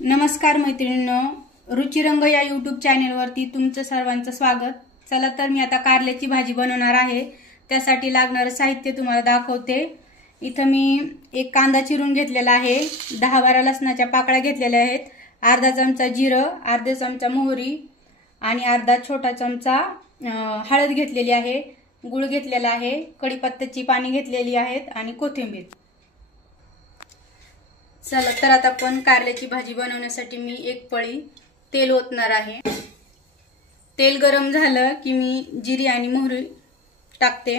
नमस्कार मैत्रिणींनो, रुचिरंग या यूट्यूब चॅनेलवरती तुमचं सर्वांचं स्वागत। चला तर मी आता कारल्याची भाजी बनवणार आहे। त्यासाठी लागणारे साहित्य तुम्हाला दाखवते। इथं मी एक कांदा चिरून घेतलेला आहे, 10-12 लसणाच्या पाकळ्या घेतलेल्या आहेत, अर्धा चमचा जिरं, अर्धा चमचा मोहरी आणि अर्धा छोटा चमचा हळद घेतलेली आहे, गूळ घेतलेला आहे, कढीपत्त्याची पाने घेतलेली आहेत आणि कोथिंबीर। चला तर आता आपण कारल्याची भाजी बनवण्यासाठी मी एक पळी तेल ओतणार आहे। तेल गरम झालं की मी जिरे आणि मोहरी टाकते।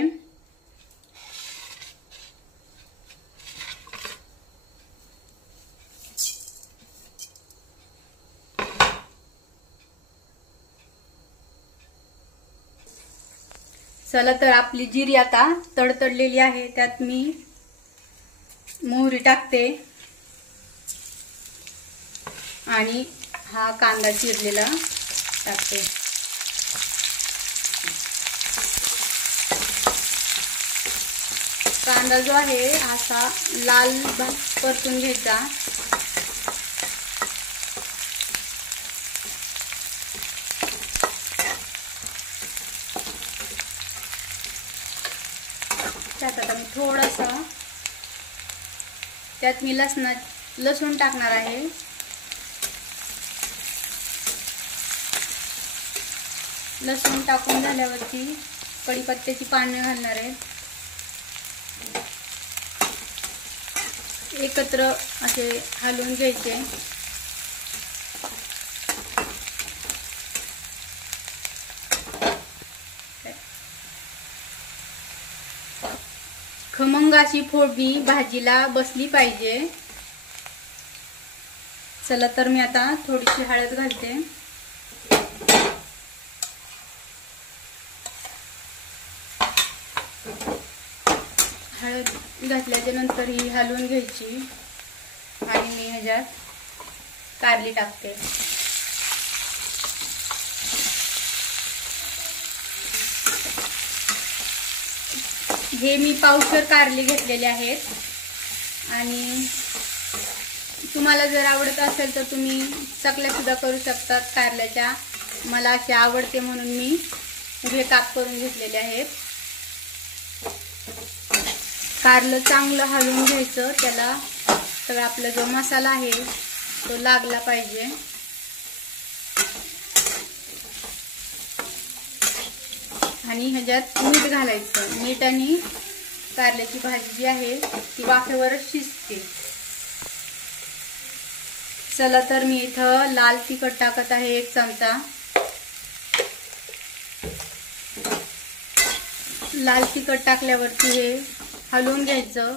चला तर आपली जिरी आता तडतडलेली आहे, त्यात मी मोहरी टाकते आणि हा कांदा चिरलेला टाकते। कांदा जो आहे असा लाल परतून घ्यायचा। त्यात आता मी थोडासा त्यात मी लसूण टाकणार आहे। लसूण टाकून झाल्यावरती कढीपत्त्याची पाने घालणार आहे। एकत्र असे हलवून घ्यायचे। खमंग अशी फोडणी भाजीला बसली पाहिजे। चला तर मी आता थोडीशी हळद घालते। हळद घातल्याच्या नंतर ही हलवून घ्यायची आणि मी ह्याच्यात कारली टाकते। हे मी पावशेर कारली घेतलेले आहेत आणि तुम्हाला जर आवडत असेल तर तुम्ही चकल्या सुद्धा करू शकतात कारल्याच्या। मला अशी आवडते म्हणून मी हे काप करून घेतलेले आहेत। कारलं चांगलं हलवून घ्यायचं, त्याला सगळा आपला जो मसाला आहे तो लागला पाहिजे। आणि ह्याच्यात मीठ घालायचं। मीठ आणि कारल्याची भाजी जी आहे ती वाफेवरच शिजते। चला तर मी इथं लाल तिखट टाकत आहे 1 चमचा। लाल तिखट टाकल्यावरती हे हलवून घ्यायचं।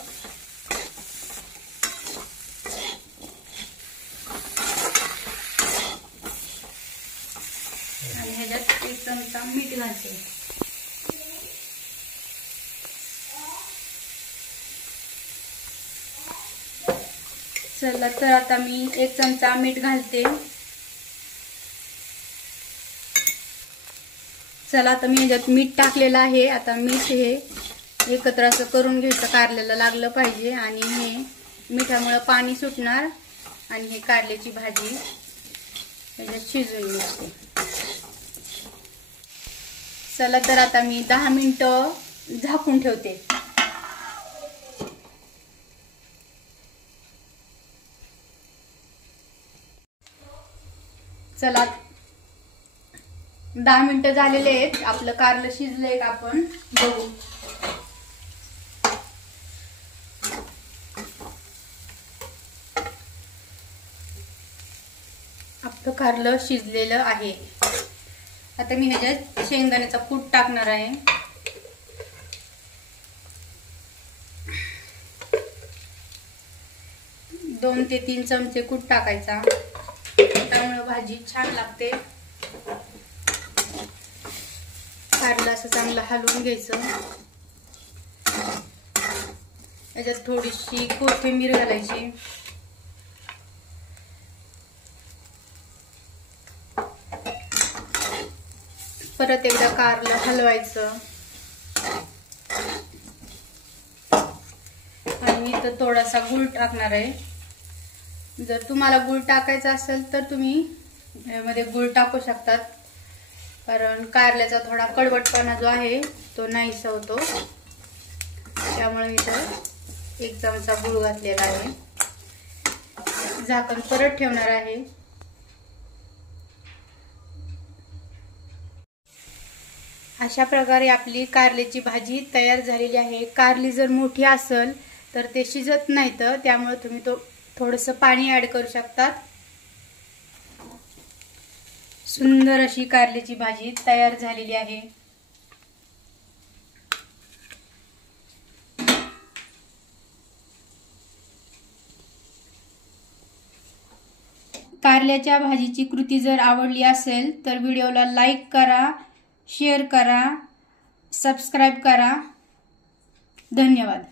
आणि ह्याच्यात 1 चमचा मीठ घालते। चला तर आता मी 1 चमचा मीठ घालते। चला आता मी ह्याच्यात मीठ टाकलेलं आहे। आता मीठ हे एकत्र असं करून घ्यायचं, कारल्याला लागलं पाहिजे आणि हे मिठामुळे पाणी सुटणार आणि हे कारल्याची भाजी ह्याच्यात शिजून येते। चला तर आता मी 10 मिनिटं झाकून ठेवते। चला 10 मिनिटं झालेले आहेत, आपलं कारलं शिजलंय का आपण बघू। आपलं कारलं शिजलेलं आहे। आता मी ह्याच्यात शेंगदाण्याचा कूट टाकणार आहे। दोन ते 3 चमचे कूट टाकायचा, त्यामुळे भाजी छान लागते। कारलं असं चांगलं हलवून घ्यायचं। याच्यात थोडीशी कोथिंबीर घालायची। परत एकदा कारलं हलवायचं आणि इथं थोडासा गूळ टाकणार आहे। जर तुम्हाला गूळ टाकायचा असेल तर तुम्ही यामध्ये गूळ टाकू शकतात, कारण कारल्याचा थोडा कडवटपणा जो आहे तो नाहीसा होतो, त्यामुळे मी तर 1 चमचा गूळ घातलेला आहे. झाकण परत ठेवणार आहे. अशा प्रकारे आपली कारल्याची भाजी तयार झालेली आहे. कारली जर मोठी असेल तर ते शिजत नाही, तर त्यामुळे तुम्ही थोडंसं पाणी ऍड करू शकतात. सुंदर अशी कारल्याची भाजी तयार झालेली आहे. कारल्याच्या भाजीची कृती जर आवडली असेल तर व्हिडिओला लाईक करा, शेअर करा, सबस्क्राईब करा. धन्यवाद.